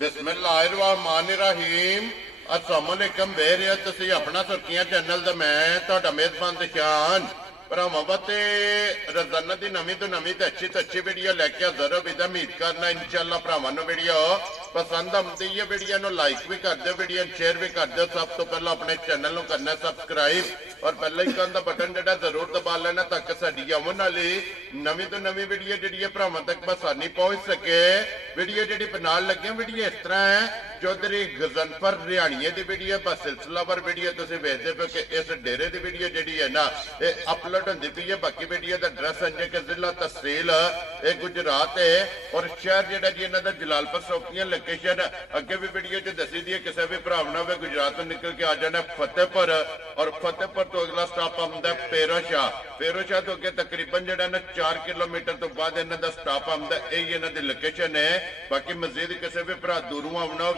बिस्मिल्लाहिर्रहमानिर्रहीम अस्सलामुअलैकुम बेरिया तुसी अपना सुर्खियां चैनल ते मैं तुहाडा मेजबान दिशान भरावां ते रोजाना दी नवीं तो अच्छी वीडियो लैके हाज़र हो विदा उम्मीद करना इंशाअल्लाह भरावां नूं वीडियो पसंद आती है। वीडियो नूं लाइक भी कर दो, वीडियो शेयर भी कर दो। सब तो पहले अपने चैनल नूं करना सब्सक्राइब और पहले आइकन दा बटन जिहड़ा जरूर दबा लेना ताकि साडी आउण वाली नवीं तो नवीं वीडियो जिहड़ी है भरावां तक आसानी पहुंच सके। वीडियो जिहड़ी बनाउण लगे वीडियो इस तरह है, चौधरी गजनफर रिहाणीए दी वीडियो बस सिलसिलावार वीडियो तुसीं वेखदे पे कि इस डेरे दी वीडियो जिहड़ी है ना ये अपलोड होंदी पई है। बाकी वीडियो दा एड्रैस है कि जिला तहसील ये गुजरात है और शहर जिहड़ा जी इन्हां दा जलालपुर सौखियां लोकेशन अगे भी वीडियो च दसी दी है। किसी भी भरा ना हो गुजरात तो निकल के आ जाना फतेहपुर और फतेहपुर तो अगला स्टॉप आंदा पेरोशाह। पेरोशाह तो अगे तकरीबन जिहड़ा ना 4 किलोमीटर तो बाद इन्हां दा स्टॉप आंदा। यही इन्हां दी लोकेशन है। बाकी मजीद किसी भी भरा दूरों आना हो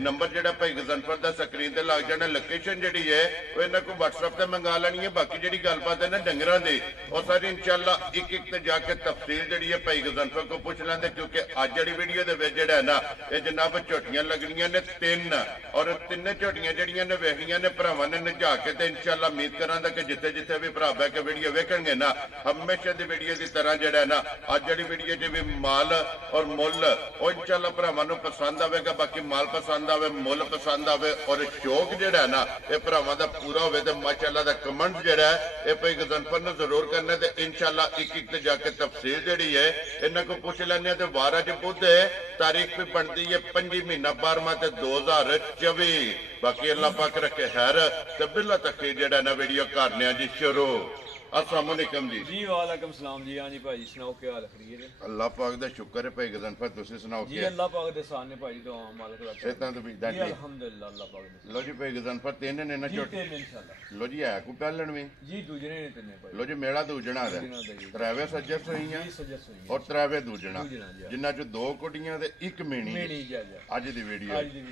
नंबर जिहड़ा भाई गजनफर दा स्क्रीन ते लग जाना। लोकेशन जिहड़ी है वो इन्हां को WhatsApp ते मंगा लैनी है। बाकी जिहड़ी गलबात है ना डंगरां दी और सारी इंशाअल्लाह एक एक ते जाके तफसील जिहड़ी है भाई गजनफर को पूछ लेंदे क्योंकि अज जिहड़ी वीडियो दे विच जिहड़ा है ना ये जनाब झोटियां लगनियां ने 3 और 3 झोटियां जिहड़ियां ने वेखियां ने भरावां ने नजा के ते इंशाअल्लाह उम्मीद करांगा कि जिथे जिथे भी भरा बह के वीडियो वेखणगे ना हमेशा दी वीडियो की तरह जिहड़ा है ना अज जिहड़ी वीडियो च भी माल और मुल और इंशाअल्लाह भरावां नूं पसंद आवेगा। बाकी माल पसंद आवे, मुल पसंद आवे और शौक जिहड़ा है ना ये भरावां दा पूरा होवे ते माशाअल्लाह दा कमेंट जिहड़ा है ये भाई गजनफर नूं जरूर करना ते इंशाअल्लाह एक एक ते जाके तफसील जिहड़ी है इन्हां को पूछ लैंदे ते वारा च बुध है। तारीख भी बनती है 5 महीना 12वां ते 2024। बाकी अल्लाह पाक रखे खैर ते बिल्ला तक जिहड़ा ना वीडियो करने जी शुरू। अस्सलाम वालेकुम जी। जी वालेकुम सलाम जी। हाँ जी भाई सुनाओ क्या हाल खरीद है? अल्लाह पाक दा शुक्र है भाई गजनफर तुसी सुनाओ जी अल्लाह पाक दे सामने भाई दुआ मालिक दा सेहतां तो भी दादी अल्हम्दुलिल्लाह अल्लाह पाक दे। लो जी भाई गजनफर 3 ने ना छोटे इंशाल्लाह। लो जी है को पहलन में जी दूजने ने तने भाई। लो जी मेड़ा दूजना है त्रैवे सज्जर सोईयां और त्रैवे दूजना जिन्ना जो 2 कुड़ियां ते 1 मीणी अज दी वीडियो जी।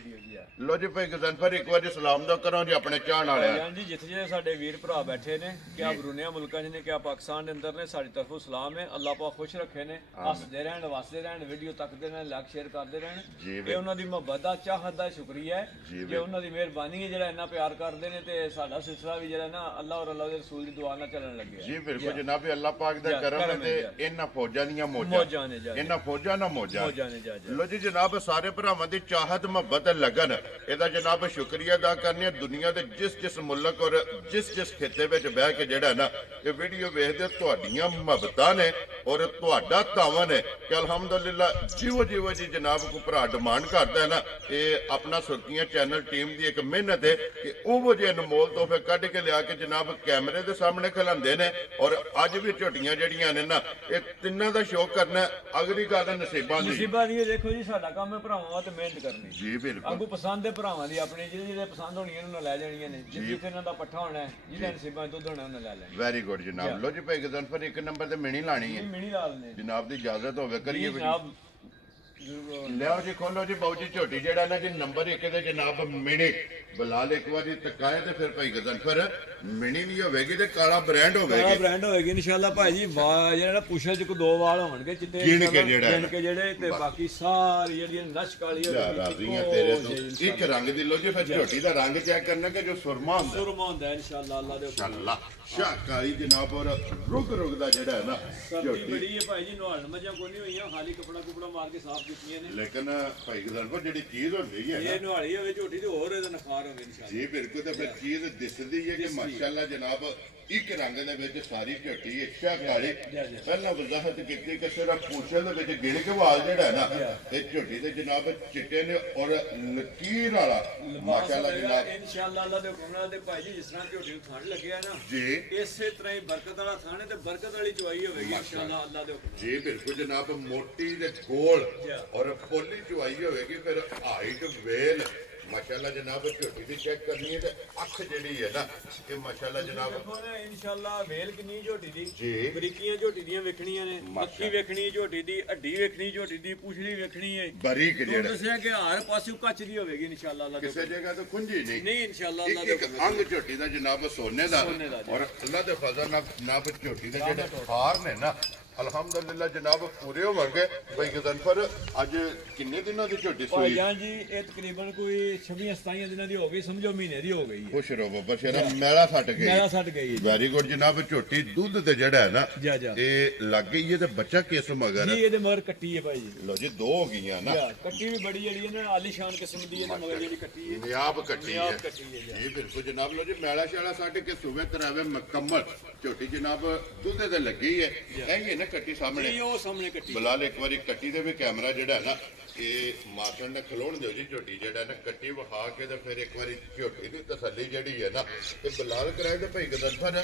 लो जी भाई गजनफर एक बार सलाम दो करो जी अपने चाहण वाले। हां जी जिथे जिथे साडे वीर भरा बैठे ने क्या बरूनिया मुल्कां ने क्या पाकिस्तान दे अंदर ने साडी तरफों सलाम है। अल्लाह पाक खुश रखे ने हसदे रहन वसदे रहन वीडियो तकदे रहन लाइक शेयर करदे रहन। ये उन्हां दी मोहब्बत दा चाहत दा शुक्रिया है कि उन्हां दी मेहरबानी है जेड़ा इन्ना प्यार करदे ने ते साडा सिलसिला भी जेड़ा ना अल्लाह और अल्लाह दे रसूल दी दुआ नाल चलण लगे। जी बिल्कुल जनाब अल्लाह पाक दा करम है ते इन्हां फौजां दियां मौजां ने इन्हां फौजां ना मौजां ने। लो जी जनाब सारे भरावां दी चाहत मोहब्बत लगन एदा जनाब शुक्रिया अदा करने दुनिया दे जिस जिस मुल्क और जिस जिस खिते विच बह के जेड़ा ना ये वीडियो वेखदे तुहाडियां मोहब्बतां ने और तुहाडा तावन है कि अल्हम्दुलिल्लाह जीवो जीवो जी जनाब को भरा डिमांड करदा है ना ये अपना सुर्खियां चैनल टीम दी एक मेहनत है कि ओहो जे अनमोल तोहफे कढ के लिया के जनाब कैमरे दे सामने खिलांदे ने और अज भी झोटियां जड़ियां ने ना ये तिन्नां दा शौक करना अगली गल नसीबां दी देखो जी साडा काम है भरावां ते मेहनत करनी। जी बिल्कुल अगू पसंद है भरावां दी अपनी जिहदे पसंद होनी है उन्हां ले जाणियां ने जिथे इन्हां दा पट्ठा होना है जिहदे नसीबां दुध होना उन्हां ले लेना। वेरी गुड जनाब। लो जी भाई गजनफर 1 नंबर ते मिणी लानी है जनाब दी इजाजत होवे करिए लियाओ जी खोलो जी बाऊ जी झोटी जेड़ा ना जी नंबर 1 ते जनाब मिनी बिलाल एक बार तकाए ते फिर भाई गजनफर मिनी नहीं होगी ते काला ब्रांड होगी इंशाअल्लाह भाई जी जेड़ा पुछल च 2 वाल होणगे चिट्टे गिण के जेड़े ते बाकी सारी जेड़ी नश काली होगी तेरे तो एक रंग दी। लो जी फिर झोटी दा रंग चेक करना कि जो सुरमा होंदा है इंशाअल्लाह अल्लाह दे इंशाअल्लाह शाकाई जनाब और रुक दा जेड़ा है ना झोटी बड़ी है भाई जी नवाल मजा कोई नहीं होईयां खाली कपड़ा मार के साफ कीतियां ने लेकिन भाई गजनफर जेड़ी चीज होंदी है ये नवाली होवे झोटी ते और ਇਹਦਾ ਨਖਾਰ ਹੋਵੇ इंशाअल्लाह। जी बिल्कुल ते फिर चीज दिसदी है कि माशाअल्लाह जनाब एक रंग दे विच सारी झोटी इच्छा काली पहला वजाहत कीती कि सिर्फ पूछल दे विच गिण के वाल जेड़ा है ना ये झोटी दे जनाब चिट्टे ने और लकीर वाला माशाअल्लाह जनाब इंशाअल्लाह अल्लाह दे हुक्म नाल ते भाई जी जिस तरह झोटी ਨੂੰ ਥਣ ਲੱਗਿਆ ना जी इसे तरह ही बरकत वाला ਥਣ है ते बरकत वाली चुआई होवेगी इंशाअल्लाह अल्लाह दे हुक्म। जी बिल्कुल जनाब मोटी दे गोल और पोली चुआई होवेगी फिर हाइट वेल माशाअल्लाह जनाब झोटी दी चेक करनी है ते अख जेड़ी है ना ये माशाअल्लाह जनाब देखो ना इंशाअल्लाह वेल किन्नी झोटी दी जी बरीकियां झोटी दियां वेखणियां ने मक्खी वेखणी झोटी दी हड्डी वेखणी झोटी दी पूछड़ी वेखणी है बारीक जेड़ा दसया कि हर पासों कच्च दी होवेगी इंशाअल्लाह अल्लाह किसी जगह तो खुंजी नहीं इंशाअल्लाह अल्लाह दे अंग झोटी दा जनाब सोने दा और अल्लाह दे फजल नाल झोटी दे जेड़े फार ने ना ਅਲਹਮਦੁਲਿਲਾ ਜਨਾਬ ਪੂਰੇ ਹੋਵਾਂਗੇ ਭਾਈ ਗਜ਼ਨਫਰ ਅੱਜ ਕਿੰਨੇ ਦਿਨਾਂ ਦੀ ਝੋਟੀ ਸੂਈ ਭਾਈਜਾਨ ਜੀ ਇਹ ਤਕਰੀਬਨ ਕੋਈ 26-27 ਦਿਨਾਂ ਦੀ ਹੋ ਗਈ, ਸਮਝੋ ਮਹੀਨੇ ਦੀ ਹੋ ਗਈ ਹੈ। ਖੁਸ਼ ਰਹੋ ਬੱਬਾ ਸ਼ੇਰਾ ਮੈਲਾ ਸੱਟ ਗਈ, ਮੈਲਾ ਸੱਟ ਗਈ ਵੈਰੀ ਗੁੱਡ ਜਨਾਬ। ਝੋਟੀ ਦੁੱਧ ਤੇ ਜਿਹੜਾ ਹੈ ਨਾ ਜਾ ਜਾ ਇਹ ਲੱਗ ਗਈ ਹੈ ਤੇ ਬੱਚਾ ਕਿਸ ਮਗਰ ਜੀ ਇਹਦੇ ਮਗਰ ਕੱਟੀ ਹੈ ਭਾਈ ਜੀ। ਲੋ ਜੀ ਦੋ ਹੋ ਗਈਆਂ ਨਾ, ਕੱਟੀ ਵੀ ਬੜੀ ਜਿਹੜੀ ਹੈ ਨਾ ਆਲੀਸ਼ਾਨ ਕਿਸਮ ਦੀ ਇਹਦੇ ਮਗਰ ਜਿਹੜੀ ਕੱਟੀ ਹੈ, ਨਿਆਬ ਕੱਟੀ ਹੈ ਕੱਟੀ ਹੈ ਜੀ ਬਿਲਕੁਲ ਜਨਾਬ। ਲੋ ਜੀ ਮੈਲਾ ਸ਼ਾਲਾ ਸੱਟ ਕੇ ਸੁਬੇ ਤਰਾਵੇ ਮੁਕੰਮਲ ਝੋਟੀ ਜਨਾਬ ਦੁੱਧ ਤੇ ਲੱਗੀ ਹੈ। ਇਹ ਨਾ ਕੱਟੀ ਸਾਹਮਣੇ ਉਹ ਸਾਹਮਣੇ ਕੱਟੀ ਬਲਾਲ ਇੱਕ ਵਾਰੀ ਕੱਟੀ ਦੇ ਵੀ ਕੈਮਰਾ ਜਿਹੜਾ ਨਾ ਇਹ ਮਾਸਟਰ ਨੇ ਖਲੋਣ ਦਿਓ ਜੀ ਝੋਟੀ ਜਿਹੜਾ ਨਾ ਕੱਟੀ ਵਿਖਾ ਕੇ ਤੇ ਫਿਰ ਇੱਕ ਵਾਰੀ ਝੋਟੀ ਦੀ ਤਸੱਲੀ ਜਿਹੜੀ ਹੈ ਨਾ ਤੇ ਬਲਾਲ ਕਰਾਏ ਤੇ ਭਾਈ ਗਜ਼ਨਫਰ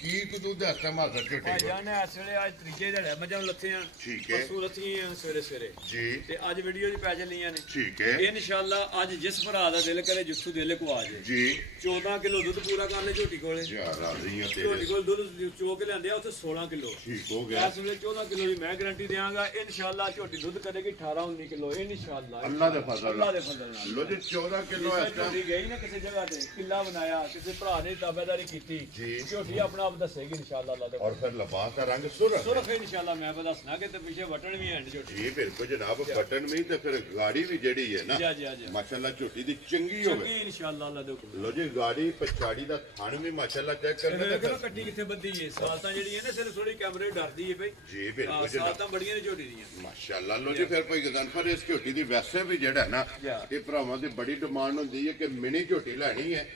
ਕੀ ਕਦੂ ਦੇ ਹੱਥਾਂ ਮਾਸਟਰ ਝੋਟੀ ਭਾਈਜਾਨ ਇਸ ਵੇਲੇ ਅੱਜ ਤਰੀਜੇ ਦਿਹਾੜੇ ਮੱਝਾਂ ਲੱਥੇ ਆ, ਠੀਕ ਹੈ ਪਰਸੋਂ ਲੱਥੀਆਂ ਸਵੇਰੇ ਸਵੇਰੇ ਜੀ ਤੇ ਅੱਜ ਵੀਡੀਓ 'ਚ ਪੈ ਚੱਲੀਆਂ ਨੇ। ਠੀਕ ਹੈ ਇਨਸ਼ਾਅੱਲਾ ਅੱਜ ਜਿਸ ਭਰਾ ਦਾ ਦਿਲ ਕਰੇ ਜਿੱਥੋਂ ਦਿਲ ਕੋ ਆ ਜਾਏ ਜੀ 14 ਕਿਲੋ ਦੁੱਧ ਪੂਰਾ ਕਰ ਲੈ ਝੋਟੀ ਕੋਲੇ। ਯਾਰ ਰਾਜ਼ੀ ਆ ਝੋਟੀ ਤੇਰੇ ਕੋਲ ਦੁੱਧ ਚੋ ਕੇ ਲਿਆਂਦੇ ਆ ਉੱਥੇ 16 ਕਿਲੋ, ਠੀਕ ਹੋ ਗਿਆ ਇਸ ਵੇਲੇ 14 ਕਿਲੋ ਦੀ ਮੈਂ ਗਾਰੰਟੀ ਦਿਆਂਗਾ। ਇਨਸ਼ਾਅੱਲਾ ਝੋਟੀ ਦੁੱਧ ਕਰੇਗੀ 18-19 ਕਿਲੋ ਇਨਸ਼ਾਅੱਲਾ, ਅੱਲਾ ਦੇ ਫਜ਼ਲ ਅੱਲਾ ਦੇ ਫਜ਼ਲ ਨਾਲ। ਲੋ ਜੀ 14 ਕਿਲੋ ਇਸ ਟਾਈਮ ਝੋਟੀ ਗਈ ਨਾ ਕਿਸੇ ਜਗ੍ਹਾ ਤੇ ਕਿੱਲਾ ਬਣਾਇਆ, ਕਿਸੇ ਭਰਾ ਨੇ ਤਾਬੇਦਾਰੀ ਕੀਤੀ, ਜੀ ਝੋਟੀ ਆਪਣਾ ਆਪ ਦੱਸੇਗੀ ਇਨਸ਼ਾਅੱਲਾ ਅੱਲਾ ਦੇ ਔਰ ਫਿਰ ਲਿਬਾਸ ਦਾ ਰੰਗ ਸੁਰਖ ਸੁਰਖ ਇਨਸ਼ਾਅੱਲਾ। ਮੈਂ ਪਤਾ ਦੱਸਣਾ ਕਿ ਤੇ ਪਿੱਛੇ ਵਟਣ ਵੀ ਹੈ ਝੋਟੀ ਜੀ ਬਿਲਕੁਲ ਜਨਾਬ। ਬਟਨ ਵੀ ਤੇ ਫਿਰ ਗਾੜੀ ਵੀ ਜਿਹੜੀ ਹੈ ਨਾ ਜੀ ਜੀ ਜੀ ਮਾਸ਼ਾਅੱਲਾ ਝੋਟੀ ਦੀ ਚੰਗੀ ਹੋਵੇ। ਚੰਗੀ ਇਨਸ਼ਾਅੱਲਾ ਅੱਲਾ ਦੇ ਹੁਕਮ ਲੋ ਜੀ ਗਾੜੀ ਪਛਾੜੀ ਦਾ ਥਣ ਵੀ ਮਾਸ਼ਾਅੱਲਾ ਚੈੱਕ ਕਰਨਾ ਨਾਲ। ਦੇਖੋ ਕੱਟੀ ਕਿੱਥੇ ਬੱਦੀ ਹੈ, ਸਾਲਤਾਂ ਜਿਹੜੀ ਹੈ ਨਾ ਸਿਰ ਥੋੜੀ ਕੈਮਰੇ ਡਰਦੀ ਹੈ ਬਈ। ਜੀ ਬਿਲਕੁਲ ਜਨਾਬ ਸਾਲਤਾਂ ਬੜੀਆਂ ਨੇ ਝੋਟੀ ਦੀਆਂ ਮਾਸ਼ਾਅੱਲਾ। ਲੋ ਜੀ ਫਿਰ ਕੋਈ ਗਜ਼ਨਫਰ ਇਸ ਝੋਟੀ ਦੀ ਵੈਸੇ ਵੀ ਜਿਹੜਾ ਨਾ ਇਹ ਭਰਾਵਾਂ ਦੀ ਬੜੀ ਡਿਮਾਂਡ ਹੁੰਦੀ ਹੈ ਕਿ ਮਿਨੀ ਝੋਟੀ ਲੈਣੀ ਹੈ।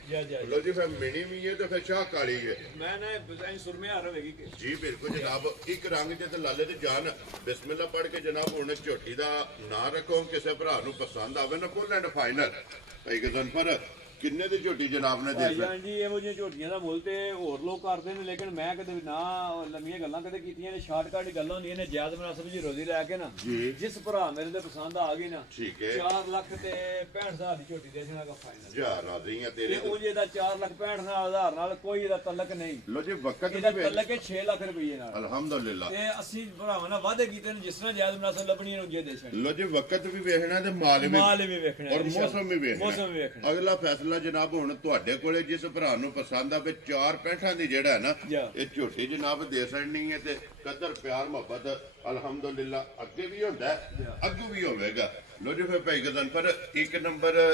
ਲੋ ਜੀ ਫਿਰ ਮਿਨੀ ਵੀ ਹੈ ਤੇ ਫਿਰ ਸ਼ਾਹ ਕਾਲੀ ਹੈ। ਮੈਂ ਨਾ ਐਂ ਸੁਰਮੇ ਹਾਰ ਹੋਵੇਗੀ ਜੀ ਬਿਲਕੁਲ ਜਨਾਬ। ਇੱਕ ਰੰਗ ਚ ਤੇ ਲਾਲੇ ਦੀ ਜਾਨ ਬਿਸਮਿਲ੍ਲਾ ਪੜ੍ਹ ਕੇ ਜਨਾਬ ਹੁਣ ਝੋਟੀ ਦਾ ਨਾਂ ਰੱਖੋ, ਕਿਸੇ ਭਰਾ ਨੂੰ ਪਸੰਦ ਆਵੇ ਨਾ ਫੁੱਲ ਐਂਡ ਫਾਈਨਲ। ਭਾਈ ਗਜ਼ਨਫਰ ਕਿੰਨੇ ਦੀ ਝੋਟੀ ਜਨਾਬ ਨੇ ਦੇ ਭਾਈਜਾਨ ਜੀ ਇਹੋ ਜਿਹੀਆਂ ਝੋਟੀਆਂ ਦਾ ਮੁੱਲ ਤੇ ਹੋਰ ਲੋਕ ਕਰਦੇ ਨੇ, ਲੇਕਿਨ ਮੈਂ ਕਦੇ ਨਾ ਲੰਮੀਆਂ ਗੱਲਾਂ ਕਦੇ ਕੀਤੀਆਂ ਨੇ, ਸ਼ਾਰਟਕਟ ਹੀ ਗੱਲਾਂ ਹੁੰਦੀਆਂ ਨੇ। ਜਾਇਜ਼ ਮੁਨਾਸਬ ਜੀ ਰੋਜ਼ੀ ਲੈ ਕੇ ਨਾ ਜਿਸ ਭਰਾ ਮੇਰੇ ਦੇ ਪਸੰਦ ਆ ਗਈ ਨਾ ਠੀਕ ਹੈ 4 ਲੱਖ ਤੇ 65,000 ਦੀ ਝੋਟੀ ਦੇ ਦੇਣਾ ਦਾ ਫਾਈਨਲ। ਜਾ ਰਾਜ਼ੀ ਆ ਤੇਰੇ ਉਹ ਜਿਹਦਾ 4 ਲੱਖ 65,000 ਨਾਲ ਕੋਈ ਇਹਦਾ ਤਲਕ ਨਹੀਂ। ਲੋ ਜੀ ਵਕਤ ਇਹਦਾ ਤਲਕ ਹੈ 6 ਲੱਖ ਰੁਪਏ ਨਾਲ। ਅਲਹਮਦੁਲਿਲਾ ਤੇ ਅਸੀਂ ਭਰਾਵਾਂ ਨਾਲ ਵਾਅਦੇ ਕੀਤੇ ਨੇ ਜਿਸ ਤਰ੍ਹਾਂ ਜਾਇਜ਼ ਮੁਨਾਸਬ ਲੱਭਣੀ ਨੂੰ ਜੇ ਦੇ ਛੱਡ। ਲੋ ਜੀ ਵਕਤ ਵੀ ਵੇਖਣਾ ਤੇ ਮਾਲ ਵੀ ਵੇਖਣਾ ਔਰ ਮੌਸਮ ਵੀ ਵੇਖਣਾ। ਮੌਸਮ ਵੀ ਵੇਖਣਾ। ਅਗਲਾ ਫੈਸਲਾ ਜਨਾਬ ਹੁਣ ਤੁਹਾਡੇ ਕੋਲੇ ਜਿਸ ਭਰਾ ਨੂੰ ਪਸੰਦ ਆਵੇ 4.65 ਦੀ ਜਿਹੜਾ ਨਾ ਇਹ ਝੋਟੀ ਜਨਾਬ ਦੇ ਸਕਣੀ ਹੈ ਤੇ ਕਦਰ ਪਿਆਰ ਮੁਹੱਬਤ ਅਲਹਮਦੁਲਿਲਾ ਅੱਗੇ ਵੀ ਹੁੰਦਾ ਅੱਗੂ ਵੀ ਹੋਵੇਗਾ। ਲੋ ਜੀ ਫਿਰ ਭਾਈ ਗਜ਼ਨਫਰ ਇੱਕ ਨੰਬਰ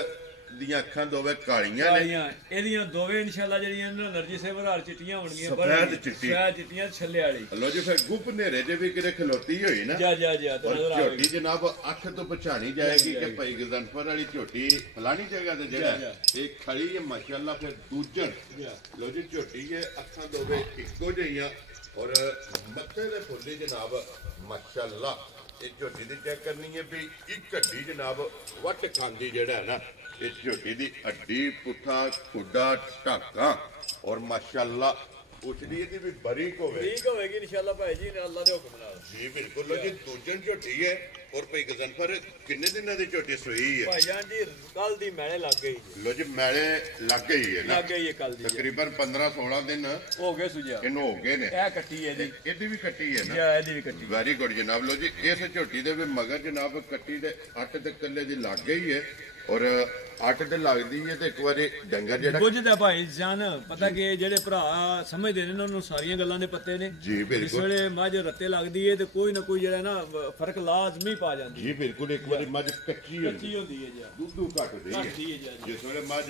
ਦੀਆਂ ਅੱਖਾਂ ਦੋਵੇਂ ਕਾਲੀਆਂ ਨੇ, ਇਹਦੀਆਂ ਦੋਵੇਂ ਇਨਸ਼ਾਅੱਲਾ ਜਿਹੜੀਆਂ ਨਾ એનર્ਜੀ ਸੇਵਰ ਹਾਲ ਚਿੱਟੀਆਂ ਹੋਣਗੀਆਂ, ਸਫੈਦ ਚਿੱਟੀ ਸਫੈਦ ਚਿੱਟੀਆਂ ਛੱਲੇ ਵਾਲੀ। ਲੋ ਜੀ ਫਿਰ ਗੁੱਪ ਨੇਰੇ ਜੇ ਵੀ ਕਿਤੇ ਖਲੋਤੀ ਹੋਈ ਨਾ ਜਾ ਜਾ ਜਾ ਔਰ ਝੋਟੀ ਜਨਾਬ ਅੱਖ ਤੋਂ ਪਛਾਣੀ ਜਾਏਗੀ ਕਿ ਭਾਈ ਗਜ਼ਨਫਰ ਵਾਲੀ ਝੋਟੀ ਫਲਾਣੀ ਜਗ੍ਹਾ ਤੇ ਜਿਹੜਾ ਇਹ ਖੜੀ ਹੈ ਮਾਸ਼ਾਅੱਲਾ। ਫਿਰ ਦੂਜਣ ਲੋ ਜੀ ਝੋਟੀ ਇਹ ਅੱਖਾਂ ਦੋਵੇਂ ਇੱਕੋ ਜਿਹੀਆਂ ਔਰ ਮੱਥੇ ਦੇ ਫੁੱਲੀ ਜਨਾਬ ਮਾਸ਼ਾਅੱਲਾ। ਇਹ ਝੋਟੀ ਦੀ ਚੈੱਕ ਕਰਨੀ ਹੈ ਵੀ ਇੱਕ ਹੱਡੀ ਜਨਾਬ ਵੱਟ ਖਾਂਦੀ ਜਿਹੜਾ ਹੈ ਨਾ ਇਹ ਝੋਟੀ ਦੀ ਹੱਡੀ ਪੁੱਠਾ ਖੁੱਡਾ ਢਾਕਾਂ ਔਰ ਮਾਸ਼ਾਅੱਲਾ ਉਛਲੀ ਇਹਦੀ ਵੀ ਬਰੀਕ ਹੋਵੇ, ਠੀਕ ਹੋਵੇਗੀ ਇਨਸ਼ਾਅੱਲਾ ਭਾਈ ਜੀ ਅੱਲਾ ਦੇ ਹੁਕਮ ਨਾਲ। ਜੀ ਬਿਲਕੁਲ। ਲੋ ਜੀ ਦੂਜਣ ਝੋਟੀ ਹੈ ਔਰ ਭਾਈ ਗਜ਼ਨਫਰ ਕਿੰਨੇ ਦਿਨਾਂ ਦੀ ਝੋਟੀ ਸੋਈ ਹੈ? ਭਾਈਜਾਨ ਜੀ ਕੱਲ ਦੀ ਮੈਲੇ ਲੱਗ ਗਈ। ਲੋ ਜੀ ਮੈਲੇ ਲੱਗ ਗਈ ਹੈ ਨਾ, ਲੱਗ ਗਈ ਹੈ ਕੱਲ ਦੀ, ਤਕਰੀਬਨ 15-16 ਦਿਨ ਹੋ ਗਏ ਸੁਝਿਆ ਇਹਨੂੰ ਹੋ ਗਏ ਨੇ। ਇਹ ਕੱਟੀ ਹੈ ਜੀ, ਇਹਦੀ ਵੀ ਕੱਟੀ ਹੈ ਨਾ, ਇਹਦੀ ਵੀ ਕੱਟੀ। ਵੈਰੀ ਗੁੱਡ ਜਨਾਬ। ਲੋ ਜੀ ਇਸ ਝੋਟੀ ਦੇ ਵੀ ਮਗਰ ਜਨਾਬ ਕੱਟੀ ਦੇ 8 ਤੇ ਕੱਲੇ ਦੀ ਲੱਗ ਗਈ ਹੈ ਔਰ 8 ਤੇ ਲੱਗਦੀ ਹੈ ਤੇ ਇੱਕ ਵਾਰੀ ਡੰਗਰ ਜਿਹੜਾ ਬੁੱਝਦਾ ਭਾਈ ਜਾਨ ਪਤਾ ਕਿ ਜਿਹੜੇ ਭਰਾ ਸਮਝਦੇ ਨੇ ਉਹਨਾਂ ਨੂੰ ਸਾਰੀਆਂ ਗੱਲਾਂ ਦੇ ਪੱਤੇ ਨੇ। ਜੀ ਇਸ ਬਿਲਕੁਲ ਵੇਲੇ ਮੱਝ ਰੱਤੇ ਲੱਗਦੀ ਹੈ ਤੇ ਕੋਈ ਨਾ ਕੋਈ ਜਿਹੜਾ ਨਾ ਫਰਕ ਲਾਜ਼ਮੀ ਪਾ ਜਾਂਦੀ ਜੀ ਬਿਲਕੁਲ। ਇੱਕ ਵਾਰੀ ਮੱਝ ਕੱਚੀ ਕੱਚੀ ਹੁੰਦੀ ਹੈ ਜੀ, ਦੁੱਧੂ ਘਟਦੀ ਹੈ ਘੱਟਦੀ ਹੈ ਜੀ। ਜਿਸ ਵੇਲੇ ਮੱਝ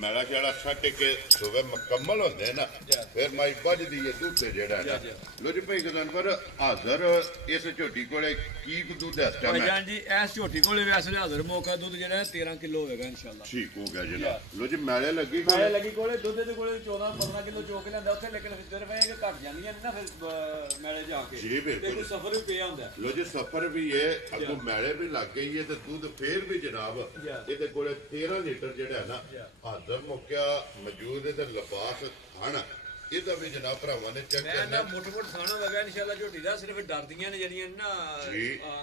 ਮੈਲਾ ਜਿਹੜਾ ਛੱਡ ਕੇ ਸੁਬਹ ਮੁਕੰਮਲ ਹੁੰਦੇ ਨਾ ਫਿਰ ਮਾਈ ਵੱਜਦੀ ਹੈ ਦੁੱਧ ਤੇ ਜਿਹੜਾ ਨਾ। ਲੋ ਜੀ ਭਾਈ ਗਜ਼ਨਫਰ ਹਾਜ਼ਰ ਇਸ ਝੋਟੀ ਕੋਲੇ ਕੀ ਦੁੱਧ ਹੈ ਇਸ ਟਾਈਮ? ਭਾਈਜਾਨ ਜੀ ਇਸ ਝੋਟੀ ਕੋਲੇ ਵੈਸੇ ਹਾਜ਼ਰ ਮੌਕਾ ਦੁੱਧ ਜਿਹੜਾ 13 ਕਿਲੋ ਹੋਵੇਗਾ ਇਨਸ਼ਾਅੱਲਾ। ਠੀਕ ਹੋ ਗਿਆ ਜਨਾਬ। ਲੋ ਜੀ ਮੈਲੇ ਲੱਗੀ ਮੈਲੇ ਲੱਗੀ ਕੋਲੇ ਦੁੱਧ ਦੇ ਕੋਲੇ 14-15 ਕਿਲੋ ਚੋਕ ਲੈਂਦਾ ਉੱਥੇ, ਲੇਕਿਨ ਸਿਰਫ ਇਹ ਕਿ ਘਟ ਜਾਂਦੀਆਂ ਨੇ ਨਾ ਫਿਰ ਮੈਲੇ ਜਾ ਕੇ। ਜੀ ਬਿਲਕੁਲ। ਕੋਈ ਸਫਰ ਵੀ ਪਿਆ ਹੁੰਦਾ। ਲੋ ਜੀ ਸਫਰ ਵੀ ਹੈ ਅੱਗੋਂ ਮੈਲੇ ਵੀ ਲੱਗ ਗਈ ਹੈ ਤੇ ਦੁੱਧ ਫੇਰ ਵੀ ਜਨਾਬ ਇਹਦੇ ਕੋਲੇ 13 ਲੀਟਰ ਜਿਹੜਾ ਹੈ ਨਾ ਹਾਜ਼ਰ ਮੁੱਕਿਆ ਮੌਜੂਦ ਹੈ ਤੇ ਲਿਬਾਸ ਥਣ ਇਹਦਾ ਵੀ ਜਨਾਬ ਭਰਾਵਾਂ ਨੇ ਚੈੱਕ ਕਰਨਾ। ਮੋਟ-ਮੋਟ ਖਾਣਾ ਵਗਾ ਇਨਸ਼ਾਅੱਲਾ ਝੋਟੀ ਦਾ ਸਿਰਫ ਡਰਦੀਆਂ ਨੇ ਜਿਹੜੀਆਂ ਨਾ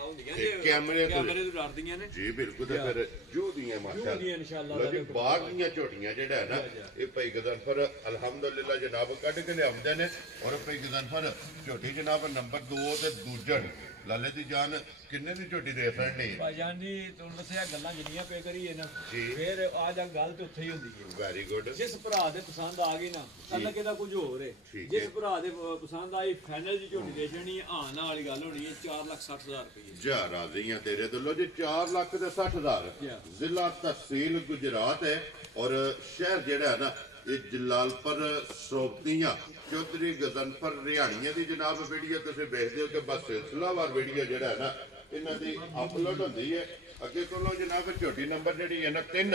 ਹੁੰਦੀਆਂ ਨੇ ਕੈਮਰੇ ਤੋਂ ਡਰਦੀਆਂ ਨੇ। ਜੀ ਬਿਲਕੁਲ। ਤੇ ਫਿਰ ਜੋ ਦੀਆਂ ਮਾਸ਼ਾਅੱਲਾ ਲੋ ਜੀ ਬਾਗ ਦੀਆਂ ਝੋਟੀਆਂ ਜਿਹੜਾ ਹੈ ਨਾ ਇਹ ਭਾਈ ਗਜ਼ਨਫਰ ਅਲਹਮਦੁਲਿਲਾ ਜਨਾਬ ਕੱਢ ਕੇ ਲਿਆਉਂਦੇ ਨੇ ਔਰ ਭਾਈ ਗਜ਼ਨਫਰ ਝੋਟੀ ਜਨਾਬ ਨੰਬਰ 2 ਤੇ ਦੂਜਣ ਲਾਲੇ ਦੀ ਜਾਨ ਕਿੰਨੇ ਦੀ ਝੋਟੀ ਦੇ ਫੜਨੀ ਭਾਈਜਾਨ ਜੀ ਤੁਹਾਨੂੰ ਦੱਸਿਆ ਗੱਲਾਂ ਜਿੰਨੀਆਂ ਪੇ ਕਰੀਏ ਨਾ ਜੀ ਫਿਰ ਆ ਜਾ ਗੱਲ ਤੇ ਉੱਥੇ ਹੀ ਹੁੰਦੀ ਹੈ ਵੈਰੀ ਗੁੱਡ ਜਿਸ ਭਰਾ ਦੇ ਪਸੰਦ ਆ ਗਈ ਨਾ ਅਲੱਗ ਇਹਦਾ ਕੁਝ ਹੋਰ ਹੈ ਜਿਸ ਭਰਾ ਦੇ ਪਸੰਦ ਆਈ ਫਾਈਨਲ ਦੀ ਝੋਟੀ ਦੇ ਛਣੀ ਆਣ ਵਾਲੀ ਗੱਲ ਹੋਣੀ ਹੈ 4,60,000 ਰੁਪਏ ਜਾ ਰਾਜ਼ੀਆਂ ਤੇਰੇ ਦਿਲੋਂ ਜੀ 4,60,000 ਜ਼ਿਲ੍ਹਾ ਤਹਿਸੀਲ ਗੁਜਰਾਤ ਹੈ ਔਰ ਸ਼ਹਿਰ ਜਿਹੜਾ ਹੈ ਨਾ ਇਹ ਜਲਾਲਪੁਰ ਸੋਪਤੀਆਂ ਚੌਧਰੀ ਗਜ਼ਨਫਰ ਰਿਹਾਣੀਆਂ ਦੀ ਜਨਾਬ ਵੀਡੀਓ ਤੁਸੀਂ ਵੇਖਦੇ ਹੋ ਕਿ ਬਸ ਸਿਲਸਿਲਾਵਾਰ ਵੀਡੀਓ ਜਿਹੜਾ ਹੈ ਨਾ ਇਹਨਾਂ ਦੀ ਅਪਲੋਡ ਹੁੰਦੀ ਹੈ ਅੱਗੇ ਕੋਲੋਂ ਜਨਾਬ ਝੋਟੀ ਨੰਬਰ ਜਿਹੜੀ ਹੈ ਨਾ 3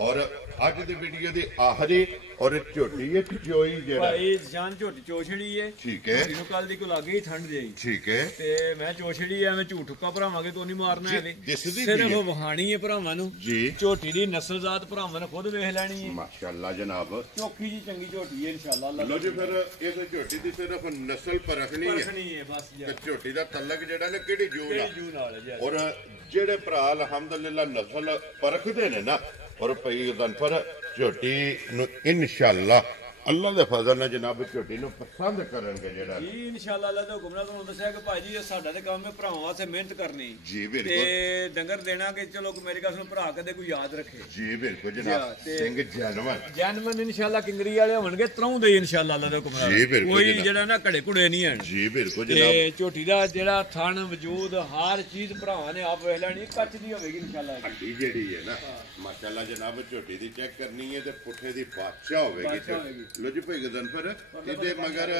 ਔਰ ਅੱਜ ਦੀ ਵੀਡੀਓ ਦੀ ਆਖਰੀ ਔਰ ਝੋਟੀ ਇਹ ਚੋਈ ਜਿਹੜਾ ਭਾਈ ਜਾਨ ਝੋਟੀ ਚੋਛੜੀ ਹੈ ਠੀਕ ਹੈ ਝੋਟੀ ਨੂੰ ਕੱਲ ਦੀ ਕੋ ਲੱਗ ਗਈ ਠੰਡ ਜਾਈ ਠੀਕ ਹੈ ਤੇ ਮੈਂ ਚੋਛੜੀ ਐਵੇਂ ਝੂਠ ਹੁੱਕਾ ਭਰਾਵਾਂਗੇ ਤੋਂ ਨਹੀਂ ਮਾਰਨਾ ਇਹਦੇ ਦਿਸਦੀ ਸਿਰਫ ਵਹਾਣੀ ਹੈ ਭਰਾਵਾਂ ਨੂੰ ਜੀ ਝੋਟੀ ਦੀ ਨਸਲਜ਼ਾਤ ਭਰਾਵਾਂ ਨੇ ਖੁਦ ਵੇਖ ਲੈਣੀ ਹੈ ਮਾਸ਼ਾਅੱਲਾ ਜਨਾਬ ਚੋਖੀ ਜੀ ਚੰਗੀ ਝੋਟੀ ਹੈ ਇਨਸ਼ਾਅੱਲਾ ਲੋ ਜੀ ਫਿਰ ਇਸ ਝੋਟੀ ਦੀ ਸਿਰਫ ਨਸਲ ਪਰਖਣੀ ਹੈ ਬਸ ਜੀ ਤੇ ਝੋਟੀ ਦਾ ਤਲਕ ਜਿਹੜਾ ਨੇ ਕਿਹੜੀ ਜੂ ਨਾਲ ਜੂ ਨਾਲ ਹੈ ਔਰ ਜਿਹੜੇ ਭਰਾ ਅਲਹਮਦੁਲਿਲਾ ਨਸਲ ਪਰਖਦੇ ਨੇ ਨਾ ਔਰ ਭਈ ਗਨਫਰ ਝੋਟੀ ਨੂੰ ਇਨਸ਼ਾਅੱਲਾ ਅੱਲਾ ਦੇ ਫਜ਼ਲ ਨਾਲ ਜਨਾਬ ਝੋਟੀ ਨੂੰ ਪਸੰਦ ਕਰਨਗੇ ਜਿਹੜਾ ਜੀ ਇਨਸ਼ਾਅੱਲਾ ਅੱਲਾ ਦਾ ਹੁਕਮ ਨਾਲ ਤੁਹਾਨੂੰ ਦੱਸਿਆ ਕਿ ਭਾਜੀ ਇਹ ਸਾਡਾ ਤੇ ਕੰਮ ਹੈ ਭਰਾਵਾਂ ਵਾਸਤੇ ਮਿਹਨਤ ਕਰਨੀ ਜੀ ਬਿਲਕੁਲ ਤੇ ਡੰਗਰ ਦੇਣਾ ਕਿ ਚਲੋ ਮੇਰੇ ਕਾਸ ਨੂੰ ਭਰਾ ਕਦੇ ਕੋਈ ਯਾਦ ਰੱਖੇ ਜੀ ਬਿਲਕੁਲ ਜਨਾਬ ਸਿੰਘ ਜੈਨਮਨ ਇਨਸ਼ਾਅੱਲਾ ਕਿੰਗਰੀ ਵਾਲੇ ਹੋਣਗੇ ਤਰੋਂ ਦੇ ਇਨਸ਼ਾਅੱਲਾ ਅੱਲਾ ਦੇ ਹੁਕਮ ਨਾਲ ਜੀ ਬਿਲਕੁਲ ਕੋਈ ਜਿਹੜਾ ਨਾ ਘੜੇ ਘੁੜੇ ਨਹੀਂ ਹਨ ਜੀ ਬਿਲਕੁਲ ਜਨਾਬ ਤੇ ਝੋਟੀ ਦਾ ਜਿਹੜਾ ਥਣ ਵਜੂਦ ਹਰ ਚੀਜ਼ ਭਰਾਵਾਂ ਨੇ ਆਪ ਵੇਖ ਲੈਣੀ ਕੱਚ ਦੀ ਹੋਵੇਗੀ ਇਨਸ਼ਾਅੱਲਾ ਹੱਡੀ ਜਿਹੜੀ ਹੈ ਨਾ ਮਾਸ਼ਾਅੱਲਾ ਜਨਾਬ ਝੋਟੀ ਦੀ ਚੈੱਕ ਕਰਨੀ ਹੈ ਤੇ ਪੁੱਠੇ ਦੀ ਬਾਦਸ਼ਾਹ ਹੋਵੇਗੀ ਲੋ ਜੀ ਭਾਈ ਗਜ਼ਨਫਰ ਇਹਦੇ ਮਗਰ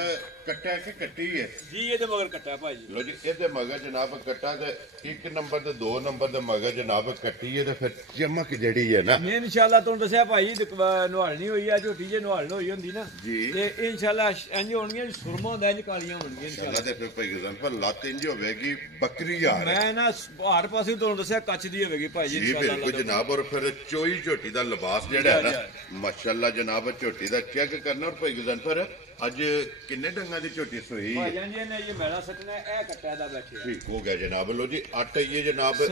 ਕੱਟਾ ਕਿ ਕੱਟੀ ਹੈ ਜੀ ਇਹਦੇ ਮਗਰ ਕੱਟਾ ਭਾਈ ਜੀ ਲੋ ਜੀ ਇਹਦੇ ਮਗਰ ਜਨਾਬ ਕੱਟਾ ਤੇ 1 ਨੰਬਰ ਤੇ 2 ਨੰਬਰ ਦੇ ਮਗਰ ਜਨਾਬ ਕੱਟੀ ਹੈ ਤੇ ਫਿਰ ਚਮਕ ਜਿਹੜੀ ਹੈ ਨਾ ਮੈਂ ਇਨਸ਼ਾਅੱਲਾ ਤੁਹਾਨੂੰ ਦੱਸਿਆ ਭਾਈ ਨਵਾਲਣੀ ਹੋਈ ਆ ਝੋਟੀ ਜੇ ਨਵਾਲਣ ਹੋਈ ਹੁੰਦੀ ਨਾ ਤੇ ਇਨਸ਼ਾਅੱਲਾ ਇੰਜ ਹੋਣਗੀਆਂ ਸੁਰਮਾ ਹੁੰਦਾ ਇੰਜ ਕਾਲੀਆਂ ਹੋਣਗੀਆਂ ਇਨਸ਼ਾਅੱਲਾ ਤੇ ਫਿਰ ਭਾਈ ਗਜ਼ਨਫਰ ਲੱਤ ਇੰਜ ਹੋਵੇਗੀ ਬੱਕਰੀ ਯਾਰ ਮੈਂ ਨਾ ਹਰ ਪਾਸੇ ਤੁਹਾਨੂੰ ਦੱਸਿਆ ਕੱਚ ਦੀ ਹੋਵੇਗੀ ਭਾਈ ਜੀ ਇਨਸ਼ਾਅੱਲਾ ਬਿਲਕੁਲ ਜਨਾਬ ਔਰ ਫਿਰ ਚੋਈ ਝੋਟੀ ਦਾ ਲਿਬਾਸ ਜਿਹੜਾ ਹੈ ਨਾ ਮਾਸ਼ਾਅੱਲਾ ਜਨਾਬ ਝੋਟੀ ਦਾ ਚੈੱਕ ਕਰਨਾ ਔਰ ਭਾਈ ਗਜ਼ਨਫਰ ਅੱਜ ਕਿੰਨੇ ਡੰਗਾਂ ਦੀ ਝੋਟੀ ਸੋਈ ਭਾਈ ਜਾਨ ਜੀ ਨੇ ਇਹ ਮੈਲਾ ਸੱਟਣਾ ਇਹ ਕੱਟਾ ਦਾ ਬੈਠਿਆ ਠੀਕ ਹੋ ਗਿਆ ਜਨਾਬ ਲੋ ਜੀ 8 ਇਹ ਜਨਾਬ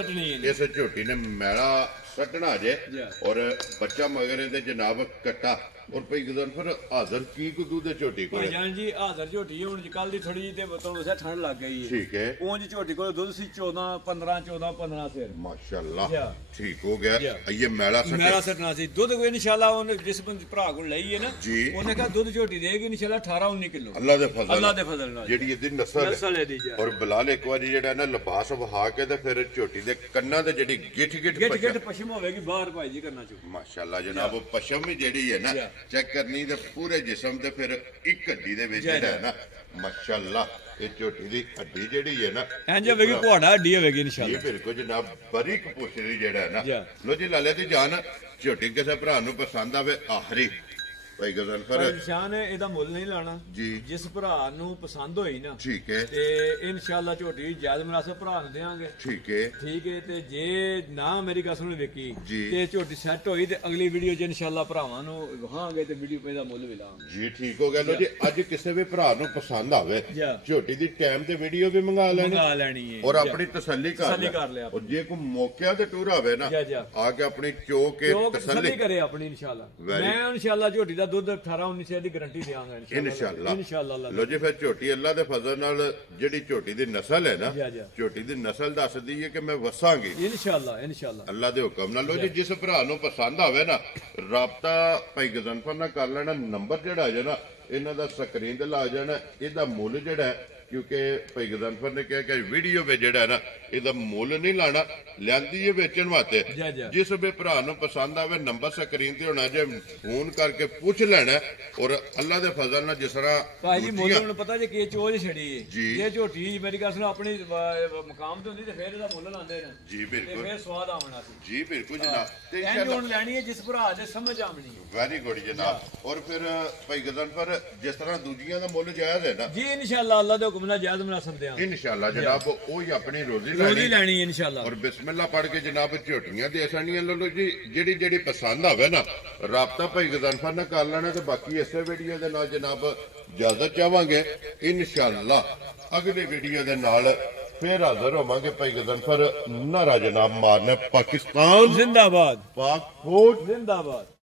ਇਸ ਝੋਟੀ ਨੇ ਮੈਲਾ ਸੱਟਣਾ ਜੇ ਔਰ ਬੱਚਾ ਮਗਰ ਇਹਦੇ ਜਨਾਬ ਕੱਟਾ ਔਰ ਭਾਈ ਗਜ਼ਨਫਰ ਹਾਜ਼ਰ ਕੀ ਕੋ ਦੁੱਧ ਝੋਟੀ ਕੋਲ ਭਾਈ ਜਾਨ ਜੀ ਹਾਜ਼ਰ ਝੋਟੀ ਹੁਣ ਕੱਲ ਦੀ ਥੋੜੀ ਜਿਹੀ ਤੇ ਤੁਹਾਨੂੰ ਦੱਸਿਆ ਠੰਡ ਲੱਗ ਗਈ ਹੈ ਠੀਕ ਹੈ ਉਂਝ ਝੋਟੀ ਕੋਲ ਦੁੱਧ ਸੀ 14 15 ਸਿਰ ਮਾਸ਼ਾਅੱਲਾ ਠੀਕ ਹੋ ਗਿਆ ਇਹ ਮੈਲਾ ਸੱਟਣਾ ਸੀ ਦੁੱਧ ਕੋਈ ਇਨਸ਼ਾਅੱਲਾ ਉਹਨੇ ਜਿਸ ਬੰਦੇ ਭਰਾ ਕੋਲ ਲਈ ਹੈ ਨਾ ਉਹਨੇ ਕਹਾ ਦੁੱਧ ਝੋਟੀ ਦੇਗੀ ਇਨਸ਼ਾਅੱਲਾ 18 19 ਕਿਲੋ ਅੱਲਾ ਦੇ ਫਜ਼ਲ ਨਾਲ ਜਿਹੜੀ ਇਹਦੀ ਨਸਲ ਹੈ ਦੀ ਔਰ ਬਲਾਲ ਇੱਕ ਵਾਰੀ ਜਿਹੜਾ ਨਾ ਲਿਬਾਸ ਵਹਾ ਕੇ ਤੇ ਫਿਰ ਝੋਟੀ ਦੇ ਕੰਨਾਂ ਤੇ ਜਿਹੜੀ ਗਿੱਠ ਪਸ਼ਮ ਹੋਵੇਗੀ ਬਾਹਰ ਭਾਈ ਜੀ ਕਰਨਾ ਚੋ ਮਾਸ਼ਾਅੱਲਾ ਜਨਾਬ ਪਸ਼ਮ ਵੀ ਜਿਹੜੀ ਹੈ ਨਾ ਚੈੱਕ ਕਰਨੀ ਤੇ ਪੂਰੇ ਜਿਸਮ ਤੇ ਫਿਰ ਇੱਕ ਹੱਡੀ ਦੇ ਵਿੱਚ ਜਿਹੜਾ ਹੈ ਨਾ ਮਾਸ਼ਾਅੱਲਾ ਇਹ ਝੋਟੀ ਦੀ ਹੱਡੀ ਜਿਹੜੀ ਹੈ ਨਾ ਇੰਜ ਹੋਵੇਗੀ ਘੋੜਾ ਹੱਡੀ ਹੋਵੇਗੀ ਇਨਸ਼ਾਅੱਲਾ ਇਹ ਬਿਲਕੁਲ ਜਨਾਬ ਬਰੀਕ ਪੁੱਛਦੀ ਜਿਹੜਾ ਹੈ ਨਾ ਲੋ ਜੀ ਲਾਲੇ ਦੀ ਜਾਨ ਝੋਟੀ ਕਿਸੇ ਭਰਾ ਨੂੰ ਪਸੰਦ ਆਵੇ ਆਖਰੀ ਭਾਈ ਗਜ਼ਨਫਰ ਨਿਸ਼ਾਨ ਇਹਦਾ ਮੁੱਲ ਨਹੀਂ ਲਾਣਾ ਜਿਸ ਭਰਾ ਨੂੰ ਪਸੰਦ ਹੋਈ ਨਾ ਠੀਕ ਹੈ ਤੇ ਇਨਸ਼ਾਅੱਲਾ ਝੋਟੀ ਜਾਇਜ਼ ਮੁਨਾਸਬ ਭਰਾ ਨੂੰ ਦੇਵਾਂਗੇ ਠੀਕ ਹੈ ਤੇ ਜੇ ਨਾ ਮੇਰੀ ਗੱਲ ਸੁਣ ਵੇਖੀ ਤੇ ਝੋਟੀ ਸੈੱਟ ਹੋਈ ਤੇ ਅਗਲੀ ਵੀਡੀਓ 'ਚ ਇਨਸ਼ਾਅੱਲਾ ਭਰਾਵਾਂ ਨੂੰ ਵਿਖਾਵਾਂਗੇ ਤੇ ਵੀਡੀਓ ਪੇ ਦਾ ਮੁੱਲ ਵੀ ਲਾਵਾਂਗੇ ਜੀ ਠੀਕ ਹੋ ਗਿਆ ਲੋ ਜੀ ਅੱਜ ਕਿਸੇ ਵੀ ਭਰਾ ਨੂੰ ਪਸੰਦ ਆਵੇ ਝੋਟੀ ਦੀ ਟਾਈਮ ਤੇ ਵੀਡੀਓ ਵੀ ਮੰਗਾ ਲੈਣੀ ਹੈ ਔਰ ਆਪਣੀ ਤਸੱਲੀ ਕਰ ਲਿਆ ਔਰ ਜੇ ਕੋਈ ਮੌਕਿਆਂ ਤੇ ਟੂਰ ਆਵੇ ਨਾ ਆ ਕੇ ਆਪਣੀ ਚੋਕ ਕੇ ਤਸੱਲੀ ਕਰੇ ਆਪਣੀ ਇਨਸ਼ਾਅੱਲਾ ਮੈਂ ਇਨਸ਼ਾਅੱਲਾ ਝੋਟੀ ਦਾ ਦੁੱਧ 18 19 ਦੀ ਗਾਰੰਟੀ ਦੇਵਾਂਗਾ ਇਨਸ਼ਾਅੱਲਾ ਲੋ ਜੀ ਫਿਰ ਝੋਟੀ ਅੱਲਾ ਦੇ ਫਜ਼ਲ ਨਾਲ ਜਿਹੜੀ ਝੋਟੀ ਦੀ ਨਸਲ ਹੈ ਨਾ ਝੋਟੀ ਦੀ ਨਸਲ ਦੱਸਦੀ ਹੈ ਕਿ ਮੈਂ ਵਸਾਂਗੀ ਇਨਸ਼ਾਅੱਲਾ ਅੱਲਾ ਦੇ ਹੁਕਮ ਨਾਲ ਲੋ ਜੀ ਜਿਸ ਭਰਾ ਨੂੰ ਪਸੰਦ ਆਵੇ ਨਾ ਰਾਬਤਾ ਭਾਈ ਗਜ਼ਨਫਰ ਨਾਲ ਕਰ ਲੈਣਾ ਨੰਬਰ ਜਿਹੜਾ ਹੈ ਨਾ ਇਹਨਾਂ ਦਾ ਸਕਰੀਨ ਤੇ ਲਾ ਜਾਣਾ ਇਹਦਾ ਮੁੱਲ ਜਿਹੜਾ ਕਿਉਂਕਿ ਭਾਈ ਗਜ਼ਨਫਰ ਨੇ ਕਿਹਾ ਕਿ ਵੀਡੀਓ ਵਿੱਚ ਜਿਹੜਾ ਨਾ ਇਹਦਾ ਮੁੱਲ ਨਹੀਂ ਲਾਣਾ ਲਿਆਂਦੀ ਹੈ ਵੇਚਣ ਵਾਸਤੇ ਜਿਸ ਵੀ ਭਰਾ ਨੂੰ ਪਸੰਦ ਆਵੇ ਨੰਬਰ ਸਕਰੀਨ ਤੇ ਹੋਣਾ ਜੇ ਫੋਨ ਕਰਕੇ ਪੁੱਛ ਲੈਣਾ ਔਰ ਅੱਲਾ ਦੇ ਫਜ਼ਲ ਨਾਲ ਜਿਸ ਤਰ੍ਹਾਂ ਭਾਈ ਜੀ ਮੁੱਲ ਨੂੰ ਪਤਾ ਜੇ ਕੀ ਚੋਜ ਛੜੀ ਹੈ ਜੇ ਝੋਟੀ ਮੇਰੀ ਗੱਲ ਸੁਣੋ ਆਪਣੀ ਮਕਾਮ ਤੇ ਹੁੰਦੀ ਤੇ ਫਿਰ ਇਹਦਾ ਮੁੱਲ ਲਾਉਂਦੇ ਨੇ ਜੀ ਬਿਲਕੁਲ ਤੇ ਫਿਰ ਸਵਾਦ ਆਉਣਾ ਸੀ ਜੀ ਬਿਲਕੁਲ ਜਨਾਬ ਤੇ ਇਨਸ਼ਾਅੱਲਾ ਹੁਣ ਲੈਣੀ ਹੈ ਜਿਸ ਭਰਾ ਦੇ ਸਮਝ ਆਵਣੀ ਹੈ ਵੈਰੀ ਗੁੱਡ ਜਨਾਬ ਔਰ ਫਿਰ ਭਾਈ ਗਜ਼ਨਫਰ ਜਿਸ ਤਰ੍ਹਾਂ ਦੂਜੀਆਂ ਦਾ ਮੁੱਲ ਜਾਇਜ਼ ਹੈ ਨਾ ਜੀ ਇਨਸ਼ਾਅੱਲਾ ਅੱਲਾ ਦੇ ਹੁਕਮ ਨਾਲ ਜਾਇਜ਼ ਮੁਨਾਸਬ ਦੇਵਾਂਗੇ ਇਨਸ਼ਾਅੱਲਾ ਜਨਾਬ ਉਹ ਹੀ ਆਪਣੀ ਰੋਜ਼ੀ ਲੈਣੀ ਹੈ ਇਨਸ਼ਾਅੱਲਾ ਔਰ ਬਿਸਮਿਲ੍ਲਾ ਪੜ੍ਹ ਕੇ ਜਨਾਬ ਝੋਟੀਆਂ ਦੇ ਆਸਾਨੀਆਂ ਲੈ ਲਓ ਜੀ ਜਿਹੜੀ ਪਸੰਦ ਆਵੇ ਨਾ ਰਾਬਤਾ ਭਾਈ ਗਜ਼ਨਫਰ ਨਾਲ ਕਰ ਲੈਣਾ ਤੇ ਬਾਕੀ ਇਸੇ ਵੀਡੀਓ ਦੇ ਨਾਲ ਜਨਾਬ ਇਜਾਜ਼ਤ ਚਾਹਾਂਗੇ ਇਨਸ਼ਾਅੱਲਾ ਅਗਲੀ ਵੀਡੀਓ ਦੇ ਨਾਲ ਫਿਰ ਹਾਜ਼ਰ ਹੋਵਾਂਗੇ ਭਾਈ ਗਜ਼ਨਫਰ ਨਾਰਾ ਜਨਾਬ ਮਾਰਨਾ ਪਾਕਿਸਤਾਨ ਜ਼ਿੰਦਾਬਾਦ ਪਾਕ ਫੌਜ ਜ਼ਿੰਦਾਬਾਦ।